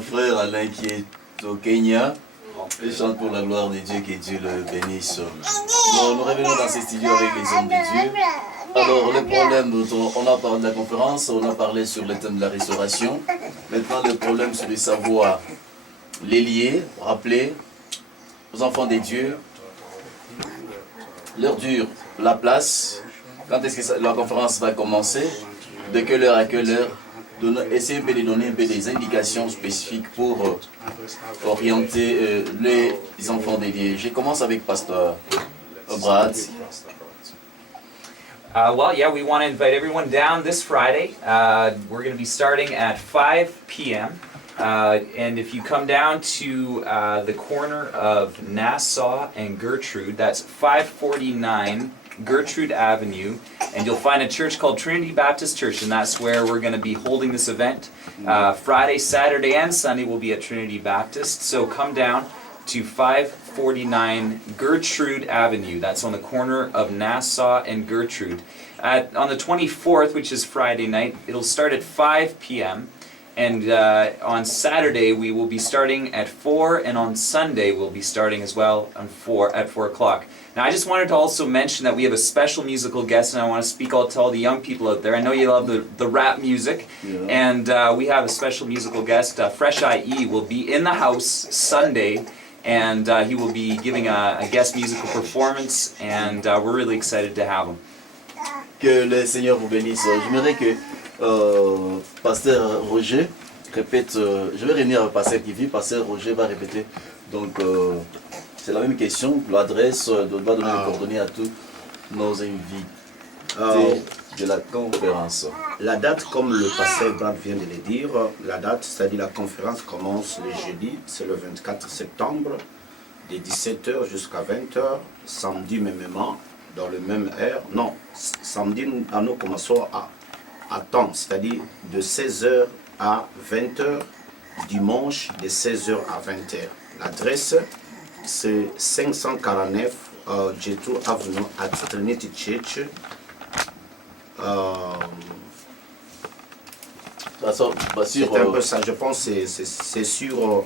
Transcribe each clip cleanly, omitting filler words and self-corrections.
Mon frère Alain qui est au Kenya, il chante pour la gloire de Dieu, que Dieu le bénisse. Bon, nous revenons dans ces studios avec les hommes de Dieu. Alors, le problème, on a parlé de la conférence, on a parlé sur le thème de la restauration. Maintenant, le problème, c'est de savoir les lier, rappeler aux enfants de Dieu, leur dire la place, quand est-ce que la conférence va commencer, de quelle heure à quelle heure, essayer un peu de donner un peu des indications spécifiques pour orienter les enfants de Dieu. Je commence avec Pasteur Brad. Well, yeah, we want to invite everyone down this Friday. We're going to be starting at 5 p.m. And if you come down to the corner of Nassau and Gertrude, that's 549 Gertrude Avenue, and you'll find a church called Trinity Baptist Church, and that's where we're going to be holding this event. Friday, Saturday, and Sunday will be at Trinity Baptist, so come down to 549 Gertrude Avenue. That's on the corner of Nassau and Gertrude. On the 24th, which is Friday night, it'll start at 5 p.m. And on Saturday, we will be starting at 4, and on Sunday, we'll be starting as well at 4 o'clock. Now, I just wanted to also mention that we have a special musical guest, and I want to speak to all the young people out there. I know you love the rap music, and we have a special musical guest. Fresh IE will be in the house Sunday, and he will be giving a guest musical performance, and we're really excited to have him. Que le Seigneur vous bénisse. J'aimerais que Pasteur Roger répète, je vais revenir à Pasteur qui vit, Pasteur Roger va répéter. Donc, c'est la même question, l'adresse, va donner les coordonnées à tous nos invités de la conférence. La date, comme le pasteur Brad vient de le dire, la date, c'est-à-dire la conférence commence le jeudi, c'est le 24 septembre, de 17h jusqu'à 20h, samedi mêmement, dans le même heure. Non, samedi, nous commençons à temps, c'est-à-dire de 16h à 20h, dimanche de 16h à 20h. L'adresse, c'est 549 Jetu Avenue à Trinity Church. C'est un peu ça, je pense que c'est sur,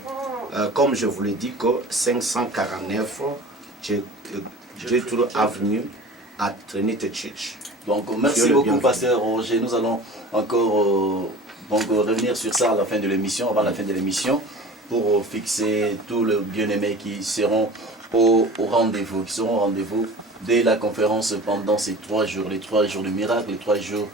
comme je vous l'ai dit, que 549 Jetu Avenue à Trinity Church. Donc merci beaucoup Pasteur Roger, nous allons encore revenir sur ça à la fin de l'émission, avant la fin de l'émission, pour fixer tous les bien-aimés qui seront au rendez-vous, dès la conférence pendant ces 3 jours, les 3 jours du miracle, les 3 jours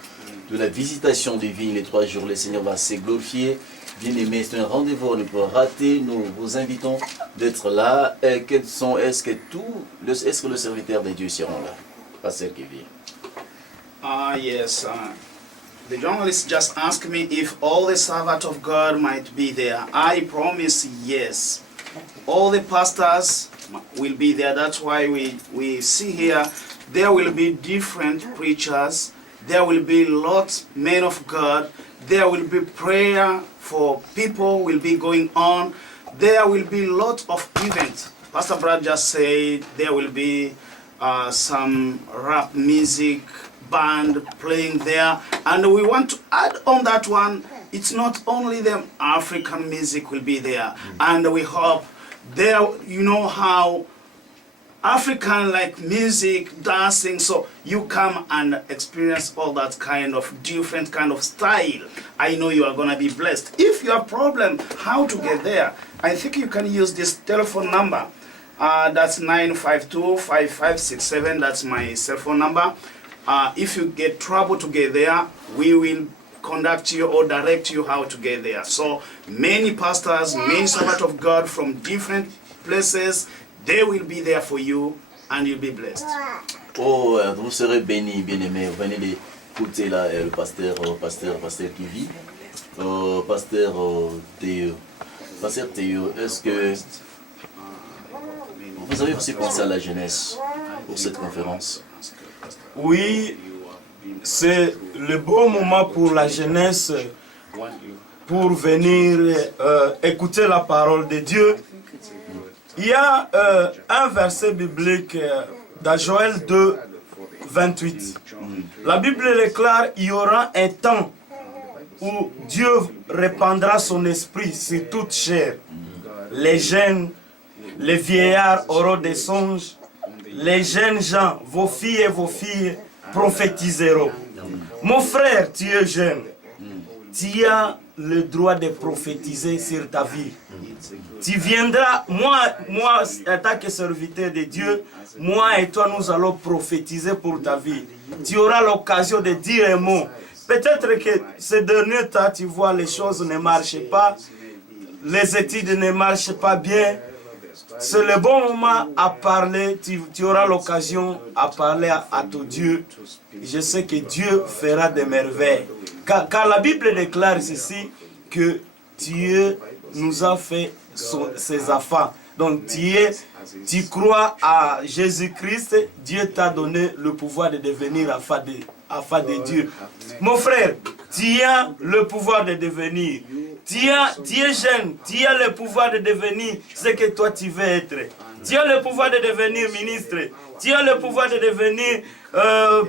de la visitation divine, les 3 jours, le Seigneur va se glorifier. Bien-aimés, c'est un rendez-vous, on ne peut rater, nous vous invitons d'être là. Est-ce que le serviteur de Dieu seront là? Pasteur Kevin. Yes. The journalist just asked me if all the servants of God might be there. I promise yes. All the pastors will be there. That's why we see here there will be different preachers. There will be lots men of God. There will be prayer for people will be going on. There will be lots of events. Pastor Brad just said there will be some rap music band playing there, and we want to add on that one. It's not only the African music will be there, and we hope there, you know how African like music, dancing, so you come and experience all that kind of different kind of style. I know you are gonna be blessed. If you have problem how to get there, I think you can use this telephone number. That's 952-5567. That's my cell phone number. If you get trouble to get there, we will conduct you or direct you how to get there. So many pastors, many servants of God from different places, they will be there for you and you'll be blessed. Oh, vous serez bénis, bien-aimés. Vous venez d'écouter là le pasteur qui vit. Pasteur Théo. Pasteur Théo, est-ce que vous avez aussi pensé à la jeunesse pour cette conférence? Oui, c'est le bon moment pour la jeunesse pour venir écouter la parole de Dieu. Il y a un verset biblique dans Joël 2, 28. La Bible déclare il y aura un temps où Dieu répandra son esprit sur toute chair. Les jeunes, les vieillards auront des songes. Les jeunes gens, vos filles et vos filles prophétiseront. Mon frère, tu es jeune. Tu as le droit de prophétiser sur ta vie. Tu viendras, moi en tant que serviteur de Dieu, moi et toi, nous allons prophétiser pour ta vie. Tu auras l'occasion de dire un mot. Peut-être que ces derniers temps, tu vois, les choses ne marchent pas, les études ne marchent pas bien. C'est le bon moment à parler, tu auras l'occasion à parler à ton Dieu. Je sais que Dieu fera des merveilles. Car la Bible déclare ceci, que Dieu nous a fait ses enfants. Donc tu crois à Jésus-Christ, Dieu t'a donné le pouvoir de devenir enfant de Dieu. Mon frère, tu as le pouvoir de devenir. Tu es jeune, tu as le pouvoir de devenir ce que toi tu veux être. Tu as le pouvoir de devenir ministre. Tu as le pouvoir de devenir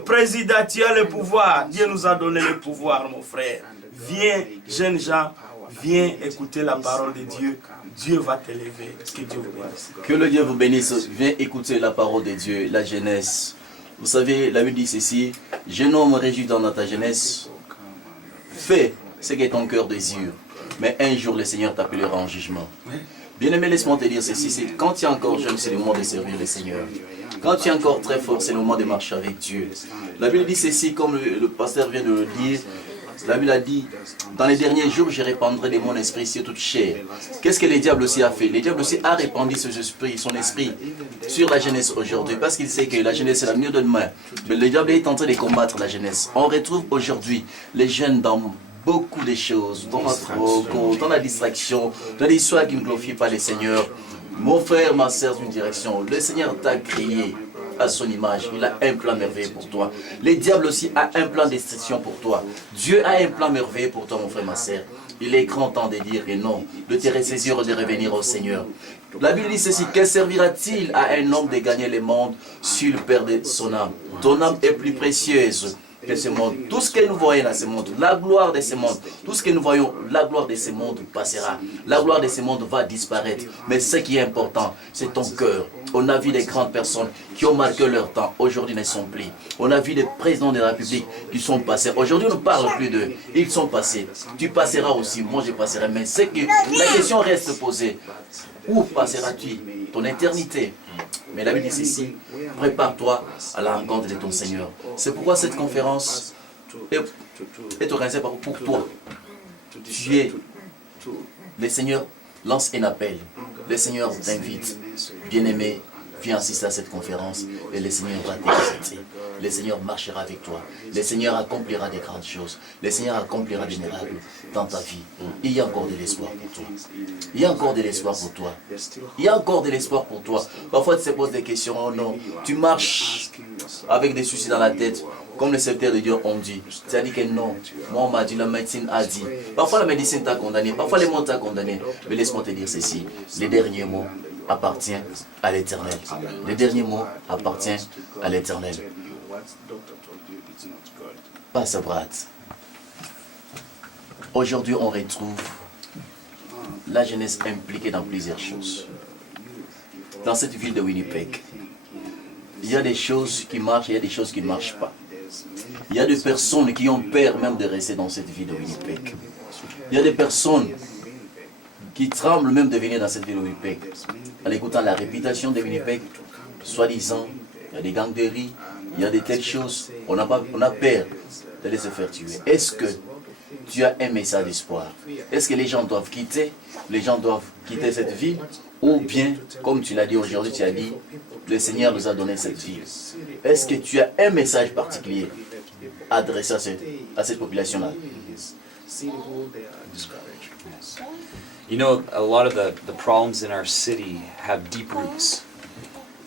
président. Tu as le pouvoir. Dieu nous a donné le pouvoir, mon frère. Viens, jeunes gens, viens écouter la parole de Dieu. Dieu va t'élever. Que Dieu vous bénisse. Que le Dieu vous bénisse. Viens écouter la parole de Dieu, la jeunesse. Vous savez, la Bible dit ceci, jeune homme réjouis dans ta jeunesse, fais ce que ton cœur désire, mais un jour le Seigneur t'appellera en jugement. Bien-aimé, laisse-moi te dire ceci, c'est quand tu es encore jeune, c'est le moment de servir le Seigneur. Quand tu es encore très fort, c'est le moment de marcher avec Dieu. La Bible dit ceci, comme le pasteur vient de le dire, la Bible a dit, dans les derniers jours, je répandrai de mon esprit sur toute chair. Qu'est-ce que le diable aussi a fait? Le diable aussi a répandu son esprit sur la jeunesse aujourd'hui, parce qu'il sait que la jeunesse est l'avenir de demain. Mais le diable est en train de combattre la jeunesse. On retrouve aujourd'hui les jeunes dans beaucoup de choses, dans la drogue, dans la distraction, dans des histoires qui ne glorifient pas le Seigneur. Mon frère, ma sœur, une direction. Le Seigneur t'a créé à son image. Il a un plan merveilleux pour toi. Le diable aussi a un plan de destruction pour toi. Dieu a un plan merveilleux pour toi, mon frère, ma sœur. Il est grand temps de dire que non, de te ressaisir et de revenir au Seigneur. La Bible dit ceci, que servira-t-il à un homme de gagner le monde s'il perd son âme? Ton âme est plus précieuse que ce monde. Tout ce que nous voyons dans ce monde, la gloire de ce monde, tout ce que nous voyons, la gloire de ce monde passera. La gloire de ce monde va disparaître. Mais ce qui est important, c'est ton cœur. On a vu des grandes personnes qui ont marqué leur temps, aujourd'hui ne sont plus. On a vu des présidents de la République qui sont passés. Aujourd'hui, on ne parle plus d'eux. Ils sont passés. Tu passeras aussi, moi je passerai. Mais c'est que la question reste posée. Où passeras-tu ton éternité? Mais la Bible dit ceci, prépare-toi à la rencontre de ton Seigneur. C'est pourquoi cette conférence est organisée pour toi. Tu es, le Seigneur lance un appel. Le Seigneur t'invite. Bien-aimé, viens assister à cette conférence et le Seigneur va t'exalter. Le Seigneur marchera avec toi. Le Seigneur accomplira des grandes choses. Le Seigneur accomplira des miracles dans ta vie. Il y a encore de l'espoir pour toi. Il y a encore de l'espoir pour toi. Il y a encore de l'espoir pour toi. Parfois tu te poses des questions. Oh non, tu marches avec des soucis dans la tête. Comme les serviteurs de Dieu ont dit. Tu as dit que non. Moi on m'a dit, la médecine a dit. Parfois la médecine t'a condamné. Parfois les mots t'a condamné. Mais laisse-moi te dire ceci. Les derniers mots appartiennent à l'Éternel. Les derniers mots appartiennent à l'Éternel. Passe à Brad. Aujourd'hui, on retrouve la jeunesse impliquée dans plusieurs choses. Dans cette ville de Winnipeg, il y a des choses qui marchent, il y a des choses qui ne marchent pas. Il y a des personnes qui ont peur même de rester dans cette ville de Winnipeg. Il y a des personnes qui tremblent même de venir dans cette ville de Winnipeg. En écoutant la réputation de Winnipeg, soi-disant, il y a des gangueries, il y a des telles choses, on a peur d'aller se faire tuer. Est-ce que tu as un message d'espoir? Est-ce que les gens doivent quitter cette ville? Ou bien, comme tu l'as dit aujourd'hui, tu as dit, le Seigneur nous a donné cette ville. Est-ce que tu as un message particulier adressé à cette population-là? You know, a lot of the problems in our city have deep roots.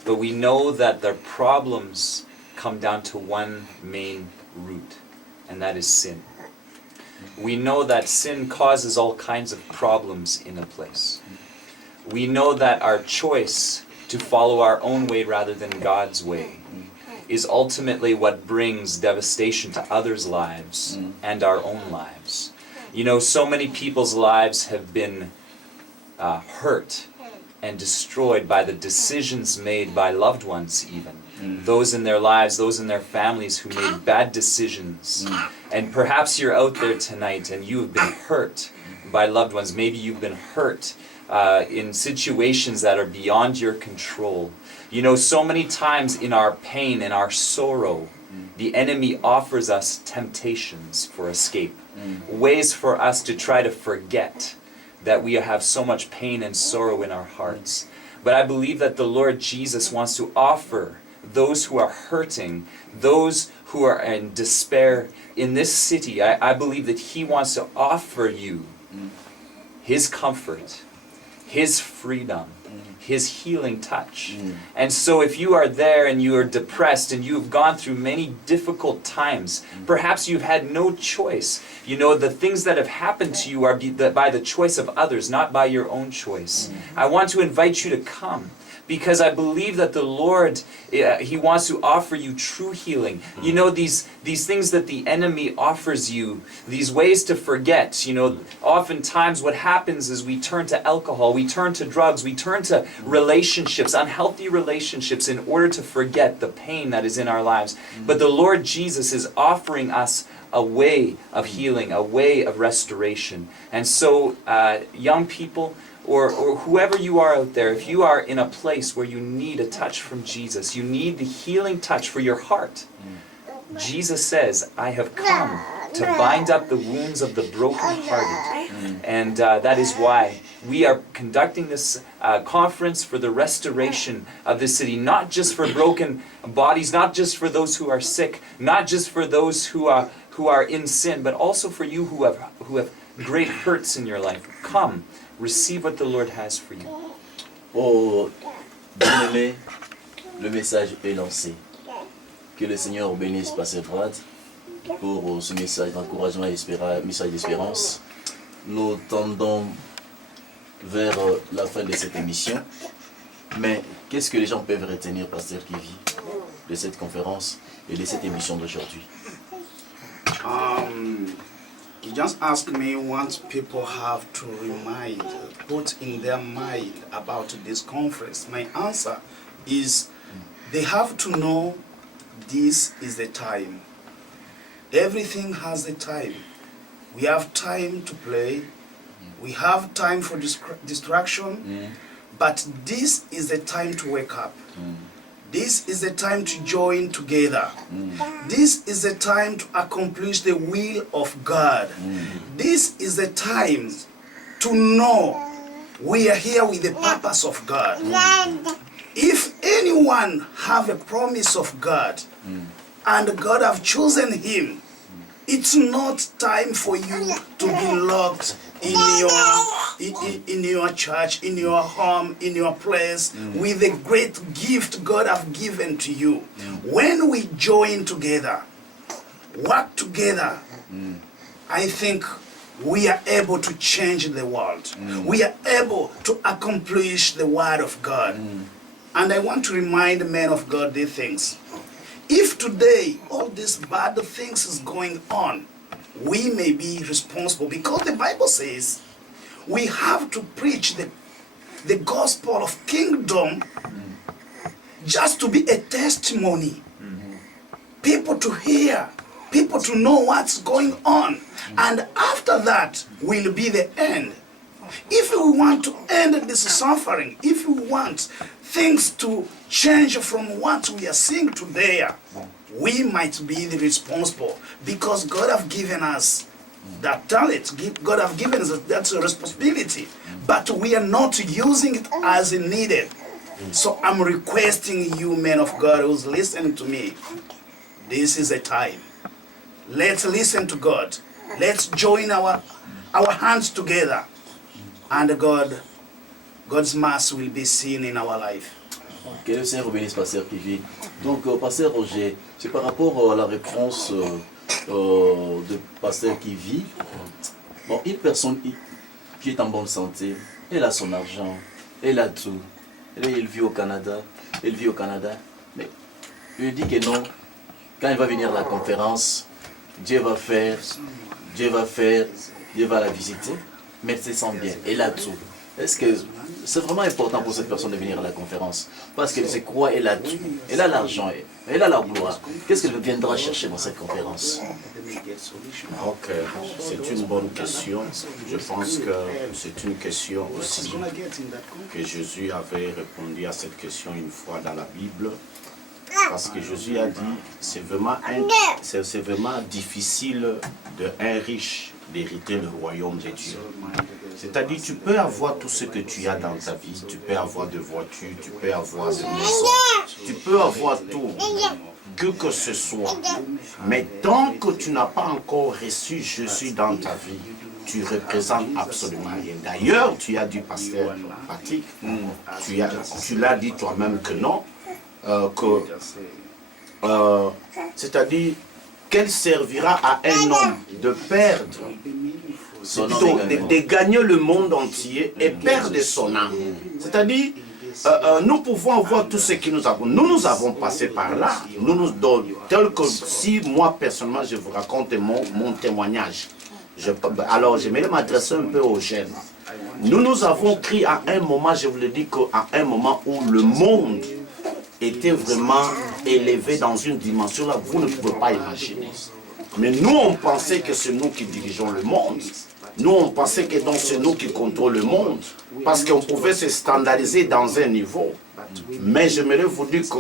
But we know that their problems come down to one main root, and that is sin. We know that sin causes all kinds of problems in a place. We know that our choice to follow our own way rather than God's way is ultimately what brings devastation to others' lives and our own lives. You know, so many people's lives have been hurt and destroyed by the decisions made by loved ones even. Those in their lives, those in their families who made bad decisions. And perhaps you're out there tonight and you have been hurt by loved ones. Maybe you've been hurt in situations that are beyond your control. You know, so many times in our pain and our sorrow, the enemy offers us temptations for escape, ways for us to try to forget that we have so much pain and sorrow in our hearts. But I believe that the Lord Jesus wants to offer those who are hurting, those who are in despair in this city. I believe that He wants to offer you His comfort, His freedom, His healing touch. And so if you are there and you are depressed and you have gone through many difficult times, perhaps you've had no choice. You know, the things that have happened to you are by the choice of others, not by your own choice. I want to invite you to come, because I believe that the Lord, He wants to offer you true healing. You know, these things that the enemy offers you, these ways to forget, you know, oftentimes what happens is we turn to alcohol, we turn to drugs, we turn to relationships, unhealthy relationships, in order to forget the pain that is in our lives. But the Lord Jesus is offering us a way of healing, a way of restoration. And so, young people, or whoever you are out there, if you are in a place where you need a touch from Jesus, you need the healing touch for your heart, Jesus says, I have come to bind up the wounds of the brokenhearted. And that is why we are conducting this conference for the restoration of this city, not just for broken bodies, not just for those who are sick, not just for those who are in sin, but also for you who have great hurts in your life. Come. Receive what the Lord has for you. Oh, bien-aimé, le message est lancé. Que le Seigneur bénisse Pasteur Brad pour ce message d'encouragement et message d'espérance. Nous tendons vers la fin de cette émission. Mais qu'est-ce que les gens peuvent retenir, Pasteur Kivy, de cette conférence et de cette émission d'aujourd'hui? You just asked me what people have to put in their mind about this conference. My answer is they have to know this is the time. Everything has a time. We have time to play. We have time for distraction. But this is the time to wake up. This is the time to join together. This is the time to accomplish the will of God. This is the time to know we are here with the purpose of God. If anyone have a promise of God and God have chosen him, it's not time for you to be locked in your church, in your home, in your place, with the great gift God have given to you. When we join together, work together, I think we are able to change the world. We are able to accomplish the word of God. And I want to remind men of God these things. If today all these bad things is going on, we may be responsible, because the Bible says we have to preach the gospel of kingdom just to be a testimony. People to hear, people to know what's going on. And after that will be the end. If we want to end this suffering, if we want things to change from what we are seeing today, we might be the responsible, because God have given us that talent. God have given us that responsibility, but we are not using it as needed. So I'm requesting you, men of God, who's listening to me, this is a time. Let's listen to God. Let's join our hands together, and God's mercy will be seen in our life. Que le Seigneur vous bénisse, Pasteur Kivy. Donc, Pasteur Roger, c'est par rapport à la réponse de Pasteur Kivy. Bon, une personne qui est en bonne santé, elle a son argent, elle a tout. Elle vit au Canada, mais je dis que non, quand elle va venir à la conférence, Dieu va faire, Dieu va la visiter, mais elle se sent bien, elle a tout. Est-ce que c'est vraiment important pour cette personne de venir à la conférence? Parce qu'elle se croit, elle a tout. Elle a l'argent, elle a la gloire. Qu'est-ce qu'elle viendra chercher dans cette conférence? Ok, c'est une bonne question. Je pense que c'est une question aussi que Jésus avait répondu à cette question une fois dans la Bible. Parce que Jésus a dit, c'est vraiment difficile d'un riche d'hériter le royaume de Dieu. C'est-à-dire, tu peux avoir tout ce que tu as dans ta vie, tu peux avoir des voitures, tu peux avoir des maisons, tu peux avoir tout, que ce soit. Mais tant que tu n'as pas encore reçu Jésus dans ta vie, tu représentes absolument rien. D'ailleurs, tu as dit, pasteur Patrick, tu l'as dit toi-même que non, c'est-à-dire, qu'elle servira à un homme de perdre, de gagner le monde entier et perdre son âme. C'est-à-dire, nous pouvons avoir tout ce que nous avons. Nous avons passé par là. Tel que si moi, personnellement, je vous raconte mon témoignage. Alors, j'aimerais m'adresser un peu aux jeunes. Nous avons crié à un moment, je vous le dis, qu'à un moment où le monde était vraiment élevé dans une dimension là, vous ne pouvez pas imaginer. Mais nous, on pensait que c'est nous qui dirigeons le monde. Nous, on pensait que c'est nous qui contrôlons le monde. Parce qu'on pouvait se standardiser dans un niveau. Mais j'aimerais vous dire que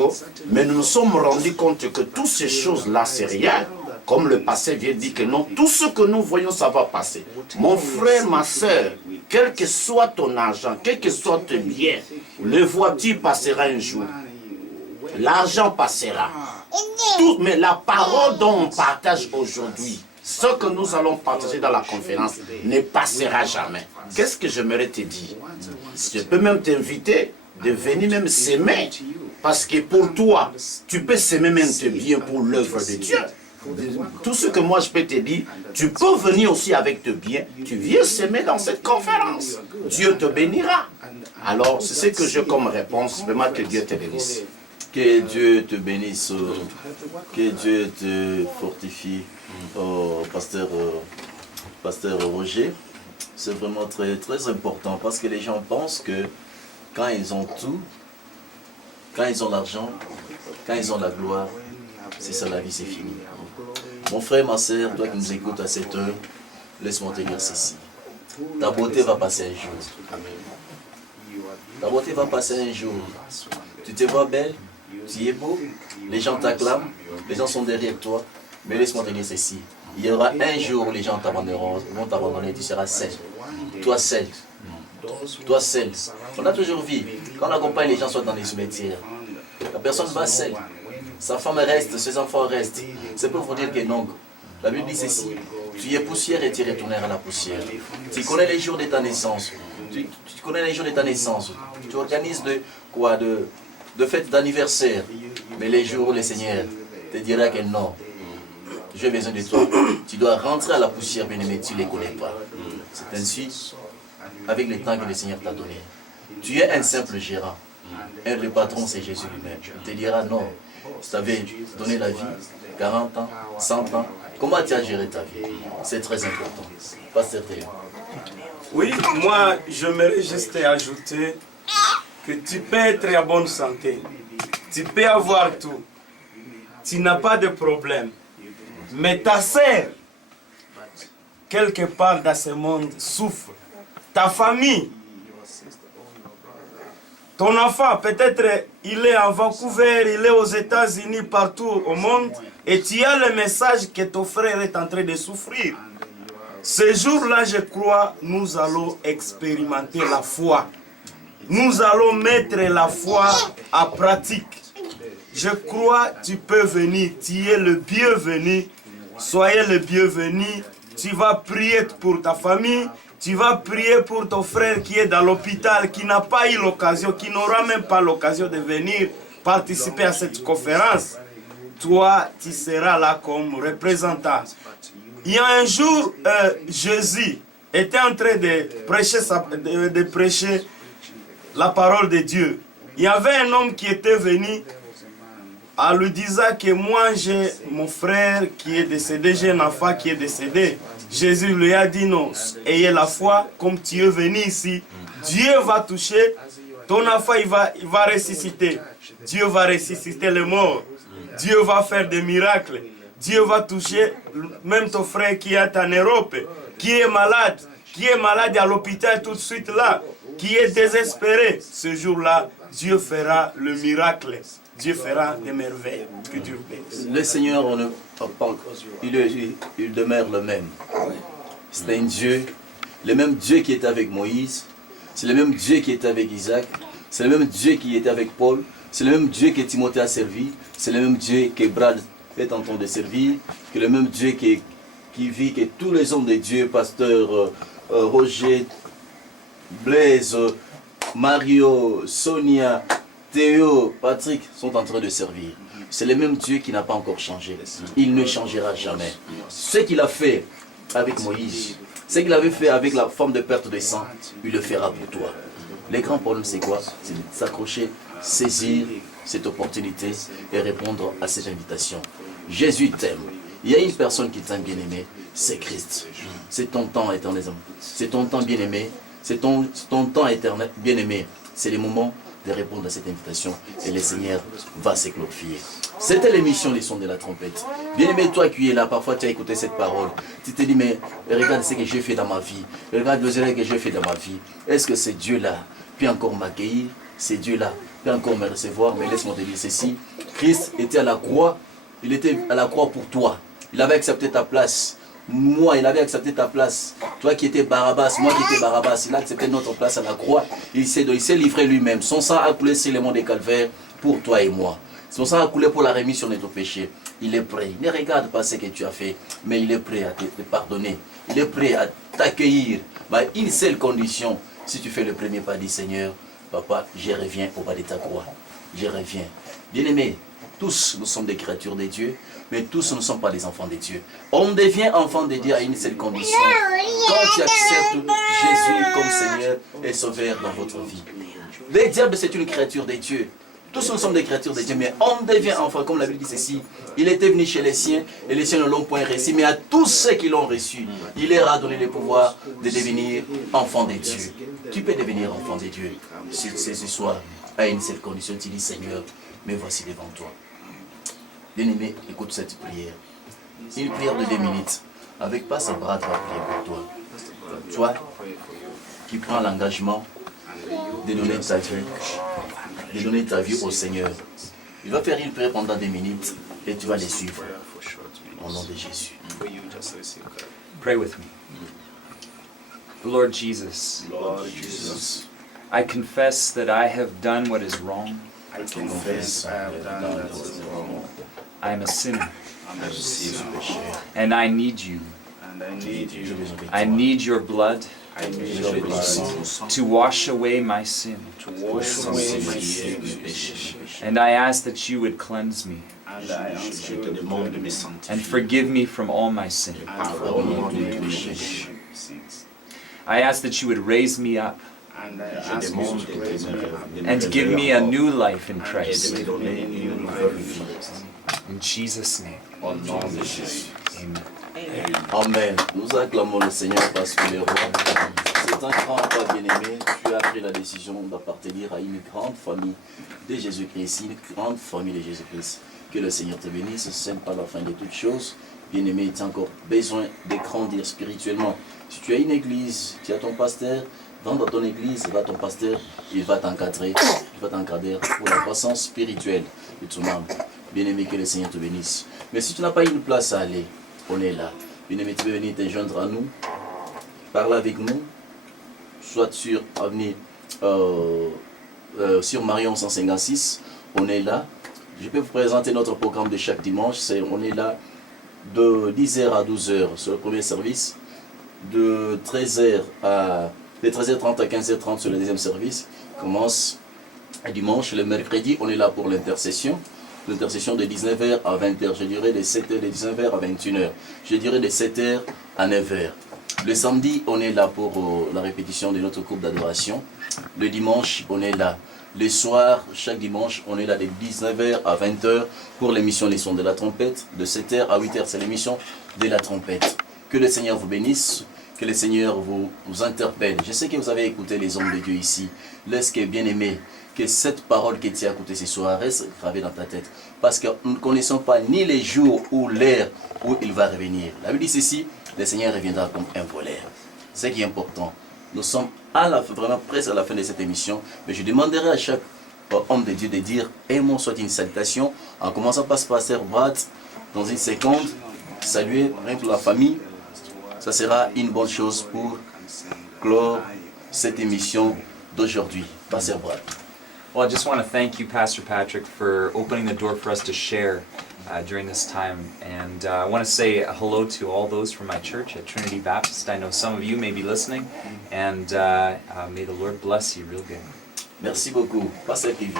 nous nous sommes rendus compte que toutes ces choses-là, c'est rien. Comme le passé vient dire que non, tout ce que nous voyons, ça va passer. Mon frère, ma soeur, quel que soit ton argent, quel que soit tes biens, le voiture passera un jour. L'argent passera. Tout, mais la parole dont on partage aujourd'hui, ce que nous allons partager dans la conférence, ne passera jamais. Qu'est-ce que j'aimerais te dire? Je peux même t'inviter de venir même s'aimer. Parce que pour toi, tu peux s'aimer même tes biens pour l'œuvre de Dieu. Tout ce que moi je peux te dire, tu peux venir aussi avec tes biens. Tu viens s'aimer dans cette conférence. Dieu te bénira. Alors, c'est ce que j'ai comme réponse. Vraiment que Dieu te bénisse. Que Dieu te bénisse, que Dieu te fortifie, pasteur Roger. C'est vraiment très, très important parce que les gens pensent que quand ils ont tout, quand ils ont l'argent, quand ils ont la gloire, c'est ça la vie, c'est fini. Mon frère, ma soeur, toi qui nous écoutes à cette heure, laisse-moi te dire ceci. Ta beauté va passer un jour. Ta beauté va passer un jour. Tu te vois belle, tu es beau, les gens t'acclament, les gens sont derrière toi. Mais laisse-moi te dire ceci. Il y aura un jour où les gens vont t'abandonner, tu seras seul. Toi seul. Toi seul. On a toujours vu, quand on accompagne les gens soit dans les cimetières, la personne va seule. Sa femme reste, ses enfants restent. C'est pour vous dire que non. La Bible dit ceci. Tu es poussière et tu retourneras à la poussière. Tu connais les jours de ta naissance. Tu connais les jours de ta naissance. Tu organises de fêtes d'anniversaire. Mais les jours où le Seigneur te dira que non, j'ai besoin de toi. Tu dois rentrer à la poussière, bien-aimé, tu ne les connais pas. C'est ainsi, avec le temps que le Seigneur t'a donné. Tu es un simple gérant. Le patron, c'est Jésus lui-même. Il te dira non. Tu t'avais donné la vie, 40 ans, 100 ans. Comment tu as géré ta vie? C'est très important. Pasteur Théo. Oui, moi, j'aimerais juste ajouter que tu peux être en bonne santé. Tu peux avoir tout. Tu n'as pas de problème. Mais ta sœur, quelque part dans ce monde, souffre. Ta famille, ton enfant, peut-être il est à Vancouver, il est aux États-Unis, partout au monde, et tu as le message que ton frère est en train de souffrir. Ce jour-là, je crois, nous allons expérimenter la foi. Nous allons mettre la foi en pratique. Je crois que tu peux venir, tu es le bienvenu. Soyez le bienvenu. Tu vas prier pour ta famille. Tu vas prier pour ton frère qui est dans l'hôpital, qui n'a pas eu l'occasion, qui n'aura même pas l'occasion de venir participer à cette conférence. Toi, tu seras là comme représentant. Il y a un jour, Jésus était en train de prêcher la parole de Dieu. Il y avait un homme qui était venu en lui disant que moi j'ai mon frère qui est décédé, j'ai un enfant qui est décédé. Jésus lui a dit non, ayez la foi, comme tu es venu ici, Dieu va toucher, ton enfant il va ressusciter. Dieu va ressusciter les morts. Dieu va faire des miracles. Dieu va toucher même ton frère qui est en Europe, qui est malade à l'hôpital tout de suite là, qui est désespéré. Ce jour-là, Dieu fera le miracle. Dieu fera des merveilles. Que Dieu bénisse. Le Seigneur, il demeure le même. C'est un Dieu, le même Dieu qui était avec Moïse, c'est le même Dieu qui était avec Isaac, c'est le même Dieu qui était avec Paul, c'est le même Dieu que Timothée a servi, c'est le même Dieu que Brad est en train de servir, que le même Dieu qui vit, que tous les hommes de Dieu, pasteur Roger, Blaise, Mario, Sonia, Théo, Patrick, sont en train de servir. C'est le même Dieu qui n'a pas encore changé. Il ne changera jamais. Ce qu'il a fait avec Moïse, ce qu'il avait fait avec la femme de perte de sang, il le fera pour toi. Le grand problème, c'est quoi? C'est de s'accrocher, saisir cette opportunité et répondre à cette invitation. Jésus t'aime. Il y a une personne qui t'aime, bien-aimé, c'est Christ. C'est ton temps éternel. C'est ton temps bien-aimé. C'est ton temps éternel bien-aimé. C'est le moment de répondre à cette invitation et le Seigneur va se glorifier. C'était l'émission Les Sons de la Trompette. Bien-aimé, toi qui es là, parfois tu as écouté cette parole. Tu te dis, mais regarde ce que j'ai fait dans ma vie. Regarde le zèle que j'ai fait dans ma vie. Est-ce que c'est Dieu-là peut encore m'accueillir? C'est Dieu-là peut encore me recevoir? Mais laisse-moi te dire ceci. Christ était à la croix. Il était à la croix pour toi. Il avait accepté ta place. Moi, il avait accepté ta place. Toi qui étais Barabbas, moi qui étais Barabbas, il a accepté notre place à la croix. Il s'est livré lui-même. Son sang a coulé sur le mont des Calvaires pour toi et moi. Son sang a coulé pour la rémission de nos péchés. Il est prêt. Il ne regarde pas ce que tu as fait, mais il est prêt à te pardonner. Il est prêt à t'accueillir. Une seule condition, si tu fais le premier pas, dis Seigneur, Papa, je reviens au bas de ta croix. Je reviens. Bien-aimés, tous nous sommes des créatures de Dieu, mais tous ne sommes pas des enfants de Dieu. On devient enfant de Dieu à une seule condition. Quand tu acceptes Jésus comme Seigneur et Sauveur dans votre vie. Le diable, c'est une créature de Dieu. Tous nous sommes des créatures de Dieu, mais on devient enfant, comme la Bible dit ceci. Il était venu chez les siens, et les siens ne l'ont point reçu, mais à tous ceux qui l'ont reçu, il leur a donné le pouvoir de devenir enfant de Dieu. Tu peux devenir enfant de Dieu si ce soir, à une seule condition, tu dis Seigneur, me voici devant toi. Bien-aimé, écoute cette prière. Une prière de 2 minutes. Avec pas sa bras, va prier pour toi. Toi qui prends l'engagement de donner ta vie au Seigneur. Il va faire une prière pendant 2 minutes et tu vas les suivre. Au nom de Jésus. Pray with me. Lord Jesus, Lord Jesus, I confess that I have done what is wrong. I confess I have done what is wrong. I am a sinner, I'm a sinner, and I need you. and I need you. I need your blood I need your blood to wash away my sin. to wash away my sins. And I ask that you would cleanse me And I ask you to demande de me sanctifier. and forgive me from all my sin. And pardonne-moi de tous mes péchés. I ask that you would raise me up And I ask you to raise me up and give me a new life in et de Christ. me donner une nouvelle vie. In Jesus' name, Au nom de Jésus. amen. Amen. Nous acclamons le Seigneur parce qu'il est roi. C'est un grand roi bien-aimé. Tu as pris la décision d'appartenir à une grande famille de Jésus-Christ, une grande famille de Jésus-Christ. Que le Seigneur te bénisse. Ce n'est pas la fin de toutes choses. Bien-aimé, tu as encore besoin de grandir spirituellement. Si tu as une église, tu as ton pasteur, va dans ton église, va ton pasteur, il va t'encadrer, pour la croissance spirituelle de ton âme. Bien-aimé, que le Seigneur te bénisse. Mais si tu n'as pas une place à aller, on est là. Bien-aimé, tu peux venir te joindre à nous, parler avec nous, soit sur avenue, sur Marion 156, on est là. Je peux vous présenter notre programme de chaque dimanche. On est là de 10h à 12h sur le premier service, de 13h30 à 15h30 sur le deuxième service. Commence dimanche, le mercredi, on est là pour l'intercession. L'intercession de 19h à 20h, je dirais de 7h, de 19h à 21h. Je dirais de 7h à 9h. Le samedi, on est là pour la répétition de notre groupe d'adoration. Le dimanche, on est là. Le soir, chaque dimanche, on est là de 19h à 20h pour l'émission Les Sons de la Trompette. De 7h à 8h, c'est l'émission de la trompette. Que le Seigneur vous bénisse, que le Seigneur vous interpelle. Je sais que vous avez écouté les hommes de Dieu ici. Laisse que bien aimé, que cette parole que tu as écoutée ce soir reste gravée dans ta tête. Parce que nous ne connaissons pas ni les jours ou l'heure où il va revenir. La Bible dit ceci, le Seigneur reviendra comme un voleur. C'est ce qui est important. Nous sommes vraiment presque à la fin de cette émission, mais je demanderai à chaque homme de Dieu de dire un mot, soit une salutation, en commençant par ce pasteur Brad, dans une seconde, saluer rien que la famille. Ça sera une bonne chose pour clore cette émission d'aujourd'hui. Pasteur Brad. Well, I just want to thank you, Pastor Patrick, for opening the door for us to share during this time. And I want to say hello to all those from my church at Trinity Baptist. I know some of you may be listening, and may the Lord bless you real good. Merci beaucoup. Pasteur Kivi.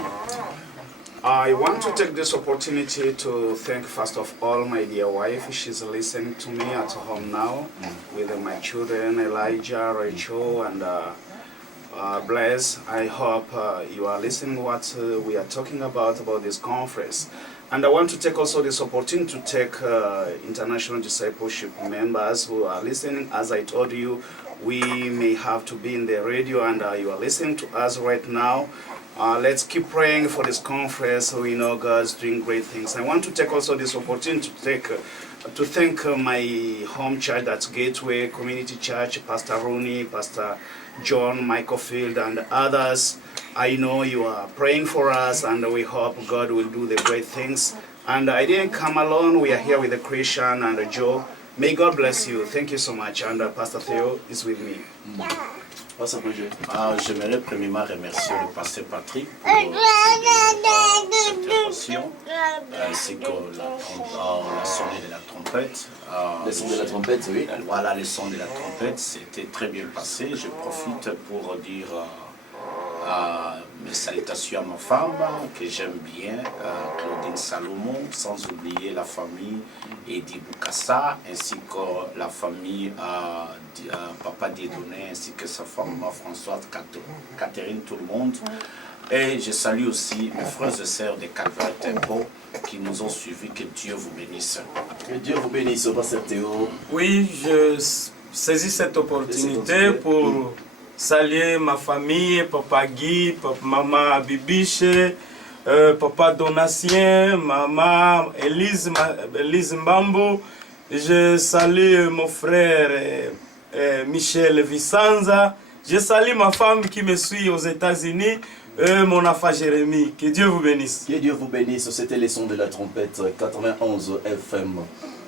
I want to take this opportunity to thank first of all my dear wife. She's listening to me at home now with my children, Elijah, Rachel, and Blaise. I hope you are listening what we are talking about this conference. And I want to take also this opportunity to take international discipleship members who are listening. As I told you, we may have to be in the radio, and you are listening to us right now. Let's keep praying for this conference. We know God's doing great things. I want to take also this opportunity to thank my home church, that's Gateway Community Church, Pastor Rooney, Pastor John, Michael Field, and others. I know you are praying for us, and we hope God will do the great things. And I didn't come alone. We are here with Christian and Joe. May God bless you. Thank you so much. And Pastor Theo is with me. J'aimerais premièrement remercier le pasteur Patrick pour cette intervention, ainsi que la sonnerie de la trompette. Le son de la trompette, oui. Voilà, le son de la trompette, c'était très bien passé. Je profite pour dire mes salutations à ma femme, que j'aime bien, Claudine Salomon, sans oublier la famille Edi Boukassa, ainsi que la famille Papa Dieudonné, ainsi que sa femme Françoise Catherine, tout le monde. Et je salue aussi mes frères et sœurs de Calvaire Tempo qui nous ont suivis. Que Dieu vous bénisse. Que Dieu vous bénisse, Pasteur Théo. Oui, je saisis cette opportunité pour saluer ma famille, Papa Guy, Maman Bibiche, Papa Donatien, Maman Elise Mbambo. Je salue mon frère Michel Visanza. Je salue ma femme qui me suit aux États-Unis, mon enfant Jérémy. Que Dieu vous bénisse. Que Dieu vous bénisse. C'était les sons de la trompette 91 FM.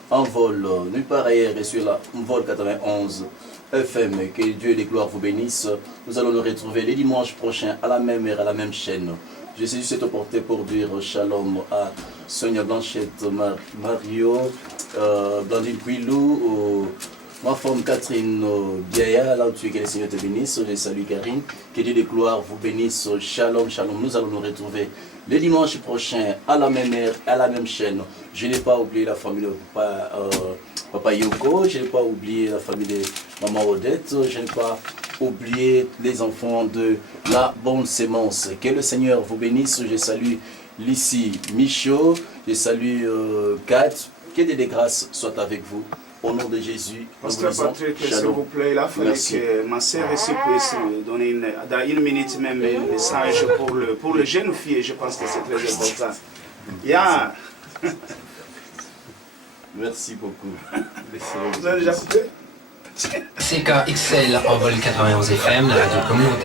En vol, nulle part ailleurs, et sur la vol 91 FM. Que Dieu et les gloires vous bénissent. Nous allons nous retrouver les dimanches prochains à la même heure, à la même chaîne. Je sais juste cette opportunité pour dire shalom à Sonia Blanchette, Mario, Blandine Quilou, ma femme Catherine Biaya, là où tu es, que le Seigneur te bénisse. Je salue Karine. Que Dieu des gloires vous bénisse. Shalom, shalom. Nous allons nous retrouver les dimanches prochains à la même heure, à la même chaîne. Je n'ai pas oublié la famille de Papa Yoko. Je n'ai pas oublié la famille de Maman Odette. Je n'ai pas oublié les enfants de la bonne sémence. Que le Seigneur vous bénisse. Je salue Lucie Michaud. Je salue Kat. Que Dieu des grâces soit avec vous. Au nom de Jésus, Pasteur Patrick, s'il vous plaît, il a fallu que ma sœur ici puisse donner dans une minute même un message pour le jeune fille. Je pense que c'est très important. Yeah. Merci beaucoup. Vous avez déjà coupé? CKXL en vol 91 FM, la radio communautaire.